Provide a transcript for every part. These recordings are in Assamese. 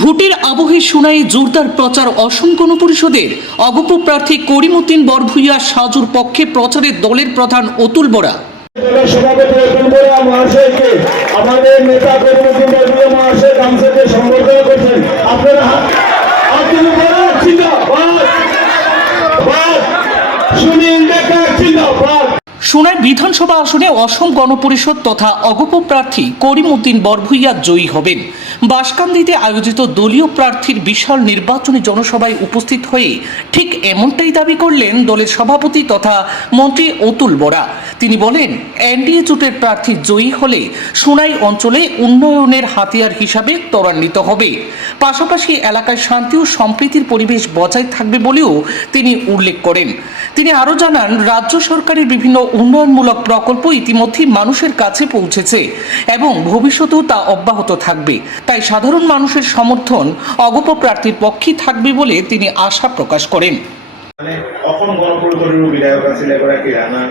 ভোটের আবহে শোনায় জোরদার প্রচার অসম গণপরিষদের। অগপ প্রার্থী করিমউদ্দিন বরভূইয়া সাজুর পক্ষে প্রচারে দলের প্রধান অতুল বরা। সভাপতি অতুল বরা মহাশয়কে আমাদের নেতা করিমউদ্দিন বরভূইয়া মহাশয় কাউন্সিলকে সম্বর্ধনা করছেন। আপনারা অতুল বরা জিন্দাবাদ, সুনীল বেকা জিন্দাবাদ। সোনাই বিধানসভা আসনে অসম গণপরিষদ তথা অগপ প্রার্থী করিমউদ্দিন বরভূইয়া জয়ী হবেন। বাঁশকান্দিতে আয়োজিত দলীয় প্রার্থীর বিশাল নির্বাচনী জনসভায় উপস্থিত হয়ে ঠিক এমনটাই দাবি করলেন দলের সভাপতি তথা মন্ত্রী অতুল বরা। তিনি বলেন, এনডিএ জোটের প্রার্থী জয়ী হলে সোনাই অঞ্চলে উন্নয়নের হাতিয়ার হিসাবে ত্বরান্বিত হবে, পাশাপাশি এলাকায় শান্তি ও সম্প্রীতির পরিবেশ বজায় থাকবে বলেও তিনি উল্লেখ করেন। তিনি আরও জানান, রাজ্য সরকারের বিভিন্ন উন্নয়নমূলক প্রকল্প ইতিমধ্যে মানুষের কাছে পৌঁছেছে এবং ভবিষ্যতেও তা অব্যাহত থাকবে। তাই সাধারণ মানুষের সমর্থন অগপ প্রার্থীর পক্ষেই থাকবে বলে তিনি আশা প্রকাশ করেন। অসম গণপৰিষদৰ বিধায়ক আছিল এগৰাকী ৰাণা।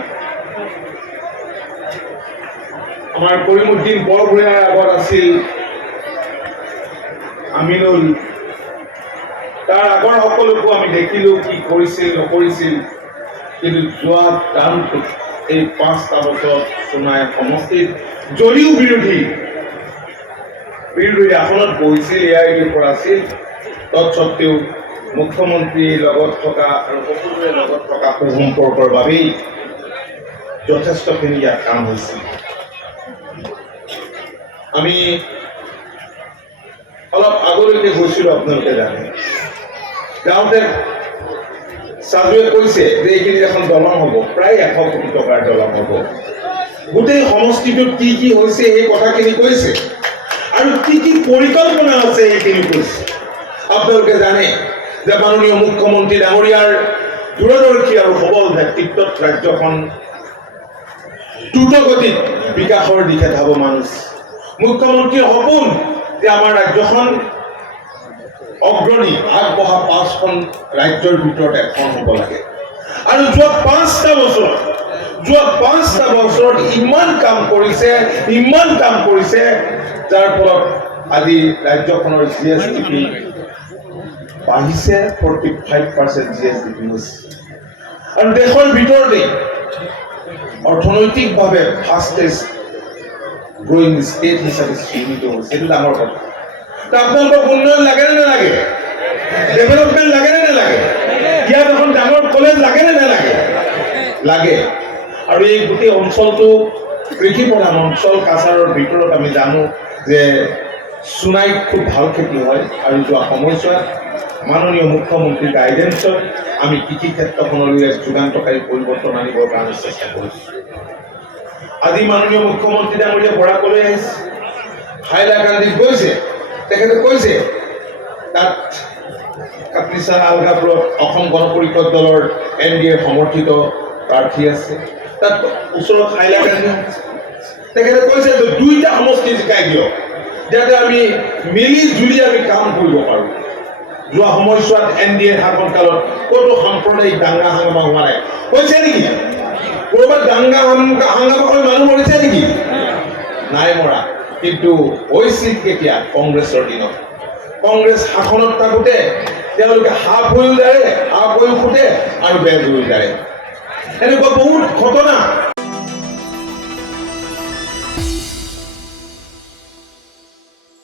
আমাৰ কৰিমউদ্দিন বৰভূঞাৰ আগত আছিল আমিনুল। তাৰ আগৰ সকলোকো আমি দেখিলো কি কৰিছিল নকৰিছিল, কিন্তু যোৱা টাৰ্মটোত এই 5টা বছৰত সোনাই সমষ্টিত যদিও বিৰোধী আসনত বহিছিল, এআইডিৰ পৰা আছিল, তৎসত্বেও মুখ্যমন্ত্ৰীৰ লগত থকা আৰু সকলোৰে লগত থকা সুসম্পৰ্কৰ বাবেই যথেষ্টখিনি ইয়াত কাম হৈছিল। আমি অলপ আগলৈকে গৈছিলোঁ, আপোনালোকে জানে। যাওঁতে সাজুৱে কৈছে যে এইখিনি এখন দলং হ'ব, প্ৰায় 100 কোটি টকাৰ দলং হ'ব। গোটেই সমষ্টিটোত কি কি হৈছে সেই কথাখিনি কৈছে আৰু কি কি পৰিকল্পনা আছে সেইখিনি কৈছে। আপোনালোকে জানে যে মাননীয় মুখ্যমন্ত্ৰী ডাঙৰীয়াৰ দূৰদৰ্শী আৰু সবল নেতৃত্বত ৰাজ্যখন দ্ৰুতগতিত বিকাশৰ দিশে ধাৱমান হৈছে। মুখ্যমন্ত্ৰীৰ সপোন যে আমাৰ ৰাজ্যখন অগ্ৰণী আগবঢ়া 5খন ৰাজ্যৰ ভিতৰত এখন হ'ব লাগে। আৰু যোৱা 5টা বছৰত ইমান কাম কৰিছে যাৰ ফলত আজি ৰাজ্যখনৰ GSDP বাঢ়িছে, 45% GSDP হৈছে আৰু দেশৰ ভিতৰতে অৰ্থনৈতিকভাৱে ফাষ্টেষ্ট গ্ৰয়িং ষ্টেট হিচাপে চিহ্নিত হৈছে। এইটো ডাঙৰ কথা। আপোনালোকক উন্নয়ন লাগে নে নালাগে? ডেভেলপমেণ্ট লাগে নে নালাগে? ইয়াত এখন ডাঙৰ কলেজ লাগে নে নালাগে? লাগে। আৰু এই গোটেই অঞ্চলটো কৃষি প্ৰধান অঞ্চল। কাছাৰৰ ভিতৰত আমি জানো যে সোনাইত খুব ভাল খেতি হয় আৰু যোৱা সময়ছোৱাত মাননীয় মুখ্যমন্ত্ৰীৰ গাইডেন্সত আমি কৃষি ক্ষেত্ৰখনলৈ এক যুগান্তকাৰী পৰিৱৰ্তন আনিবৰ কাৰণে চেষ্টা কৰিছোঁ। আজি মাননীয় মুখ্যমন্ত্ৰী ডাঙৰীয়া বৰাকলৈ আহিছে, হাইলাকান্দিত গৈছে। তেখেতে কৈছে তাত কাটলিচাৰ আলগাপুৰত অসম গণপৰিষদ দলৰ NDA সমৰ্থিত প্ৰাৰ্থী আছে। তাত ওচৰত হাইলাকান্দি তেখেতে কৈছে যে 2টা সমষ্টি জিকাই দিয়ক, যাতে আমি মিলি জুলি আমি কাম কৰিব পাৰোঁ। যোৱা সময়ছোৱাত NDA শাসনকালত ক'তো সাম্প্ৰদায়িক দাঙ্গা হাংগামা হোৱা নাই। হৈছে নেকি? ক'ৰবাত দাঙ্গা হাংগামা হৈ মানুহ মৰিছে নেকি? নাই মৰা। কিন্তু হৈছিল কেতিয়া? কংগ্ৰেছৰ দিনত। কংগ্ৰেছ শাসনত থাকোঁতে তেওঁলোকে সাপ হৈও দাৰে, সাপ হৈও ফুটে আৰু বেজ হৈও দাৰে। এনেকুৱা বহুত ঘটনা